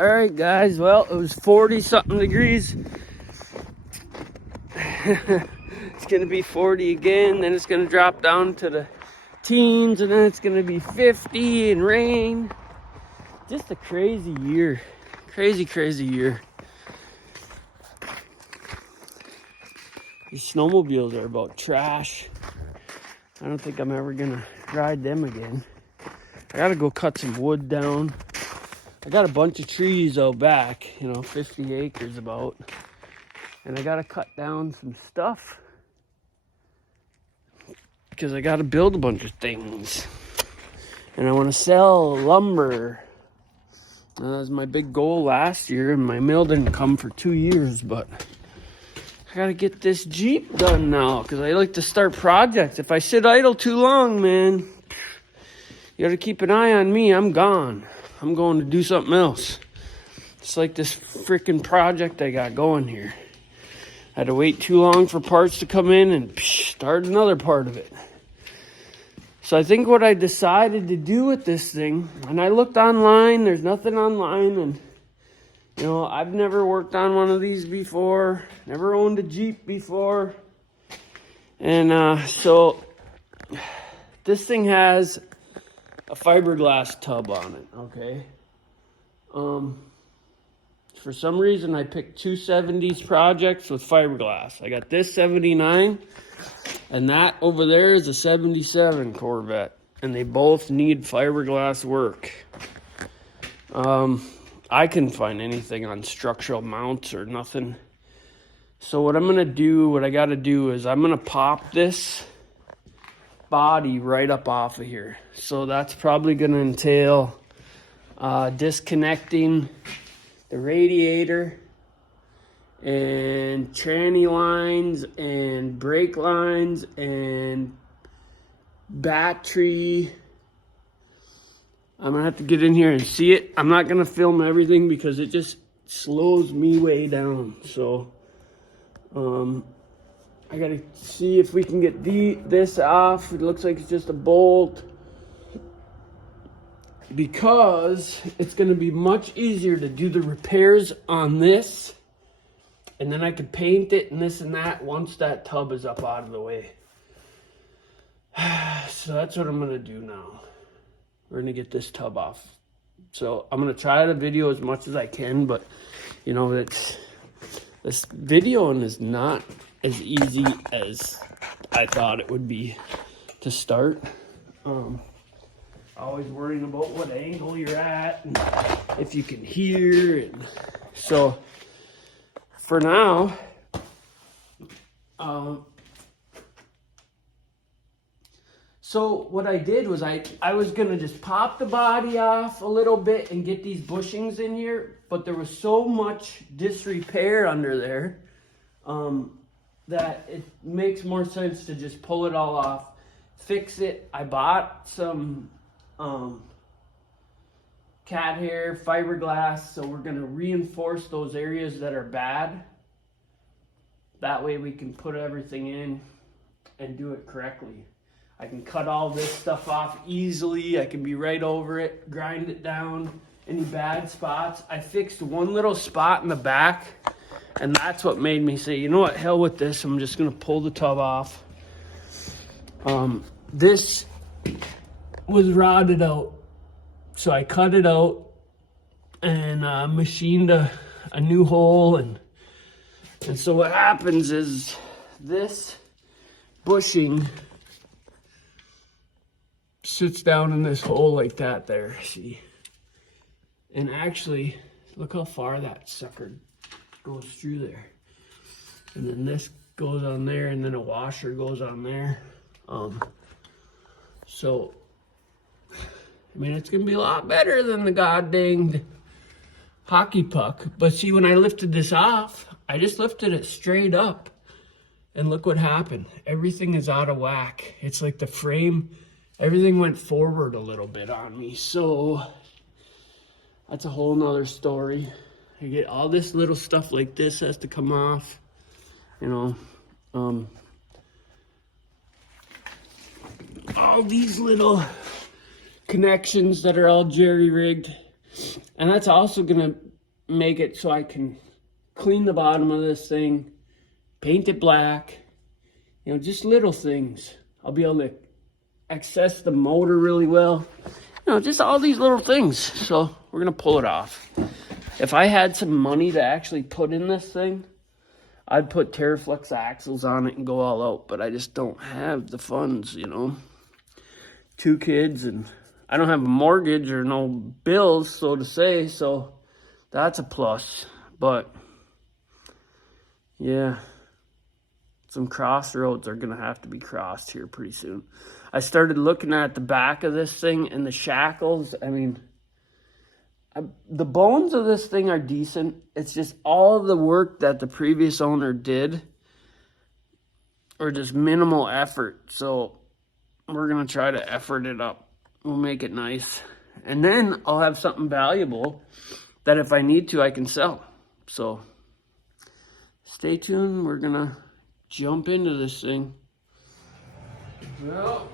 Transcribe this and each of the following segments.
All right, guys. Well, it was 40 something degrees. It's gonna be 40 again, then it's gonna drop down to the teens, and then it's gonna be 50 and rain. Just a crazy year. Crazy year. These snowmobiles are about trash. I don't think I'm ever gonna ride them again. I gotta go cut some wood down. I got a bunch of trees out back, 50 acres about. And I gotta cut down some stuff because I gotta build a bunch of things. And I wanna sell lumber. That was my big goal last year, and my mill didn't come for 2 years, but I gotta get this Jeep done now because I like to start projects. If I sit idle too long, man, you gotta keep an eye on me. I'm gone. I'm going to do something else. It's like this freaking project I got going here. I had to wait too long for parts to come in and start another part of it. So I think what I decided to do with this thing, and I looked online, there's nothing online, and I've never worked on one of these before, never owned a Jeep before. And so this thing has a fiberglass tub on it, okay? For some reason, I picked two 70s projects with fiberglass. I got this 79, and that over there is a 77 Corvette, and they both need fiberglass work. I couldn't find anything on structural mounts or nothing. So what I gotta do is I'm gonna pop this body right up off of here. So that's probably gonna entail disconnecting the radiator and tranny lines and brake lines and battery. I'm gonna have to get in here and see it. I'm not gonna film everything because it just slows me way down. So I gotta see if we can get this off. It looks like it's just a bolt, because it's gonna be much easier to do the repairs on this, and then I could paint it and this and that once that tub is up out of the way. So that's what I'm gonna do now. We're gonna get this tub off. So I'm gonna try to video as much as I can, but this videoing is not as easy as I thought it would be to start. Always worrying about what angle you're at and if you can hear. And so for now, so what I did was I was gonna just pop the body off a little bit and get these bushings in here, but there was so much disrepair under there that it makes more sense to just pull it all off, fix it. I bought some cat hair fiberglass, so we're gonna reinforce those areas that are bad. That way we can put everything in and do it correctly. I can cut all this stuff off easily. I can be right over it, grind it down. Any bad spots, I fixed one little spot in the back, and that's what made me say, you know what, hell with this. I'm just gonna pull the tub off. This was rotted out, so I cut it out and machined a new hole, and so what happens is this bushing sits down in this hole like that there, see? And actually, look how far that sucker goes through there. And then this goes on there, and then a washer goes on there. So, I mean, it's gonna be a lot better than the goddamn hockey puck. But see, when I lifted this off, I just lifted it straight up, and look what happened. Everything is out of whack. It's like the frame, everything went forward a little bit on me. So that's a whole nother story. I get all this little stuff like this has to come off, all these little connections that are all jerry-rigged. And that's also gonna make it so I can clean the bottom of this thing, paint it black, you know, just little things. I'll be able to access the motor really well. You know, just all these little things. So we're gonna pull it off. If I had some money to actually put in this thing, I'd put Terraflex axles on it and go all out, but I just don't have the funds, you know. 2 kids, and I don't have a mortgage or no bills, so to say, so that's a plus. But yeah, some crossroads are gonna have to be crossed here pretty soon. I started looking at the back of this thing and the shackles. I mean, the bones of this thing are decent. It's just all the work that the previous owner did, or just minimal effort. So we're gonna try to effort it up. We'll make it nice, and then I'll have something valuable that if I need to, I can sell. So stay tuned. We're gonna jump into this thing. Well,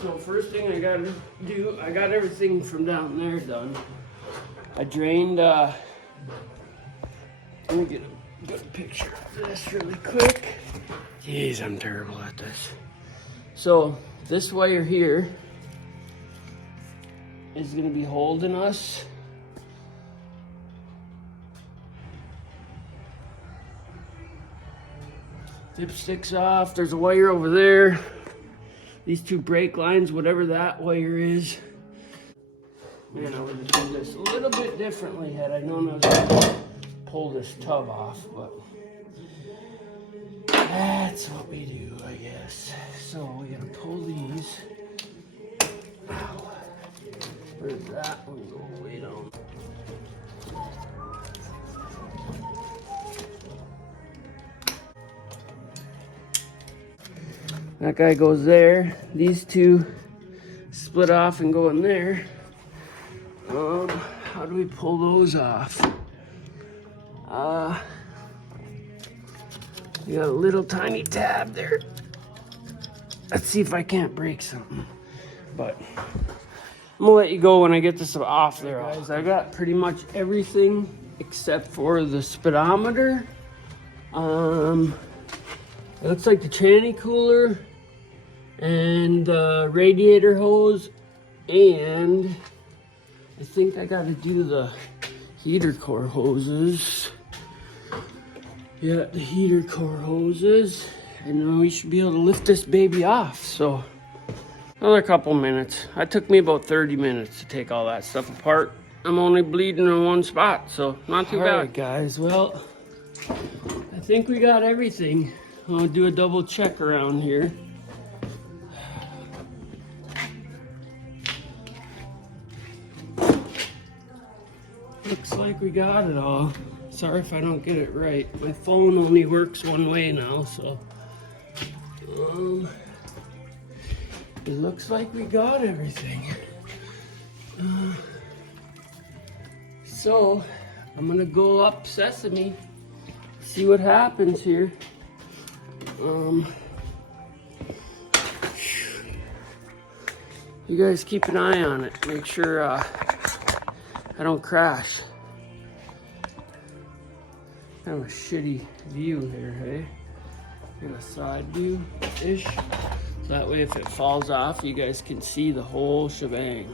so first thing I gotta do, I got everything from down there done. I drained, let me get a good picture of this really quick. Jeez, I'm terrible at this. So this wire here is gonna be holding us. Dipstick's off, there's a wire over there. These 2 brake lines, whatever that wire is. Man, I would have done this a little bit differently had I known I was gonna pull this tub off, but that's what we do, I guess. So we gotta pull these. Ow. Where's that one go? Way down. That guy goes there. These 2 split off and go in there. How do we pull those off? You got a little tiny tab there. Let's see if I can't break something. But I'm gonna let you go when I get this off there, guys. I got pretty much everything except for the speedometer. It looks like the tranny cooler and the radiator hose, and I think I gotta do the heater core hoses. Yeah, the heater core hoses, and then we should be able to lift this baby off. So another couple minutes. It took me about 30 minutes to take all that stuff apart. I'm only bleeding in one spot, so not too bad. All right, guys, well, I think we got everything. I'm gonna do a double check around here. Looks like we got it all. Sorry if I don't get it right. My phone only works one way now, so it looks like we got everything. So I'm gonna go up Sesame, see what happens here. You guys keep an eye on it. Make sure I don't crash. Kind of a shitty view here, hey? Get a side view-ish. That way if it falls off, you guys can see the whole shebang.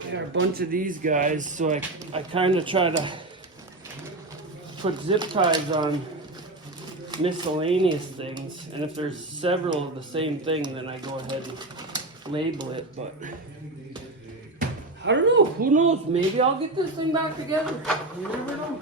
There are a bunch of these guys, so I kind of try to put zip ties on miscellaneous things, and if there's several of the same thing, then I go ahead and label it, but I don't know, who knows, maybe I'll get this thing back together, you never know.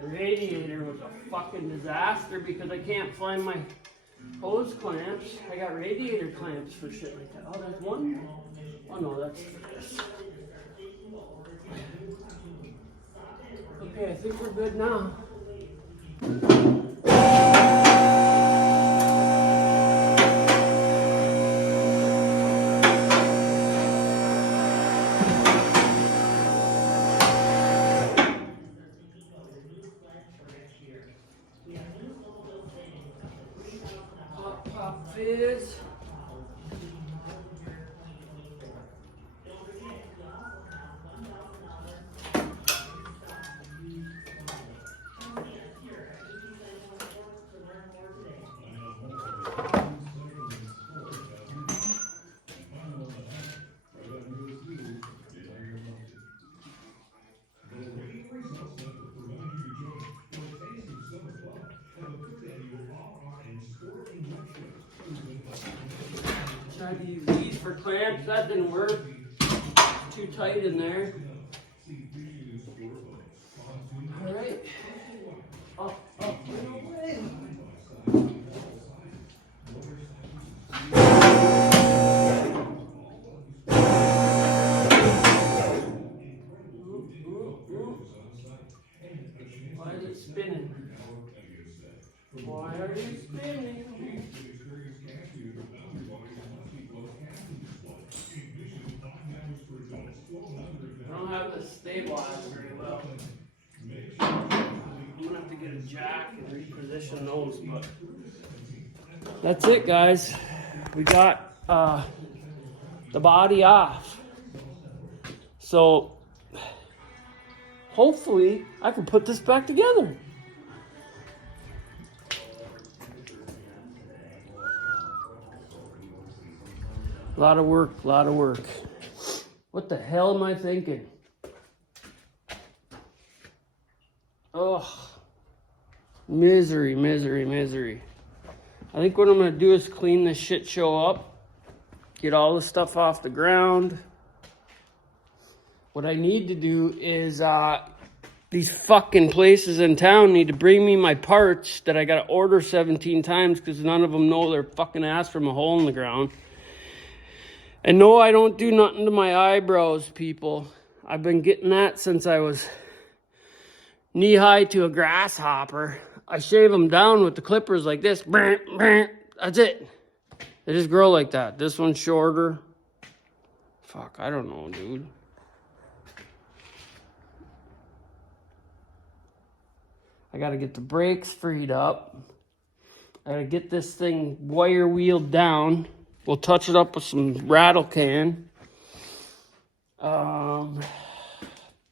The radiator was a fucking disaster because I can't find my hose clamps. I got radiator clamps for shit like that. Oh, there's one? Oh no, that's for this. Okay, I think we're good now. is tried to use these for clamps. That didn't work. Too tight in there. All right. Up, up, and away. Why is it spinning? Why are you spinning? I don't have this stabilized very well. I'm gonna have to get a jack and reposition those, but that's it, guys. We got the body off. So hopefully I can put this back together. A lot of work, a lot of work. What the hell am I thinking? Oh, misery, misery, misery. I think what I'm gonna do is clean this shit show up, get all the stuff off the ground. What I need to do is, these fucking places in town need to bring me my parts that I gotta order 17 times because none of them know their fucking ass from a hole in the ground. And no, I don't do nothing to my eyebrows, people. I've been getting that since I was knee-high to a grasshopper. I shave them down with the clippers like this. That's it. They just grow like that. This one's shorter. Fuck, I don't know, dude. I gotta get the brakes freed up. I gotta get this thing wire wheeled down. We'll touch it up with some rattle can.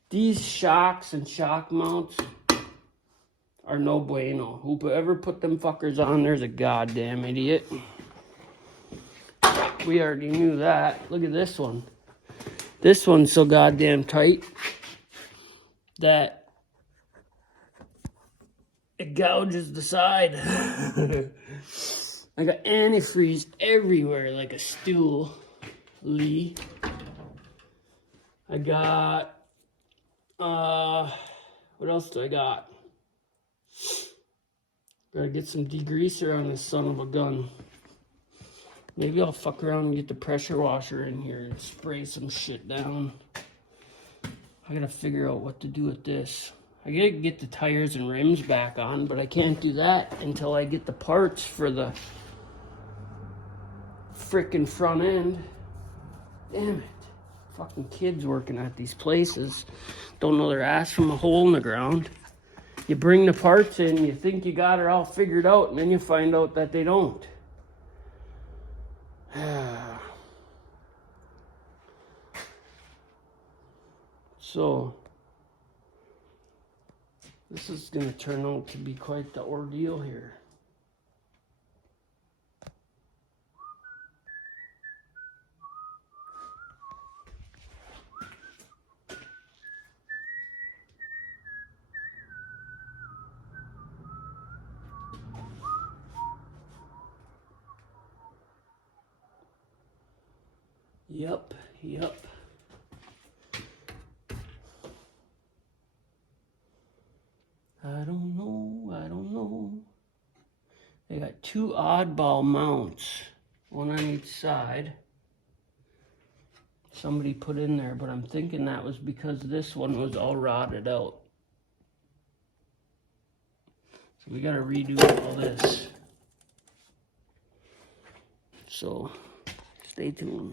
These shocks and shock mounts are no bueno. Whoever put them fuckers on, there's a goddamn idiot. We already knew that. Look at this one. This one's so goddamn tight that it gouges the side. I got antifreeze everywhere like a stool. Lee. I got, what else do I got? Gotta get some degreaser on this son of a gun. Maybe I'll fuck around and get the pressure washer in here and spray some shit down. I gotta figure out what to do with this. I gotta get the tires and rims back on, but I can't do that until I get the parts for the frickin' front end. Damn it. Fucking kids working at these places don't know their ass from a hole in the ground. You bring the parts in, you think you got it all figured out, and then you find out that they don't. So, this is going to turn out to be quite the ordeal here. Yep. I don't know. They got two oddball mounts, one on each side. Somebody put in there, but I'm thinking that was because this one was all rotted out. So we gotta redo all this. So stay tuned.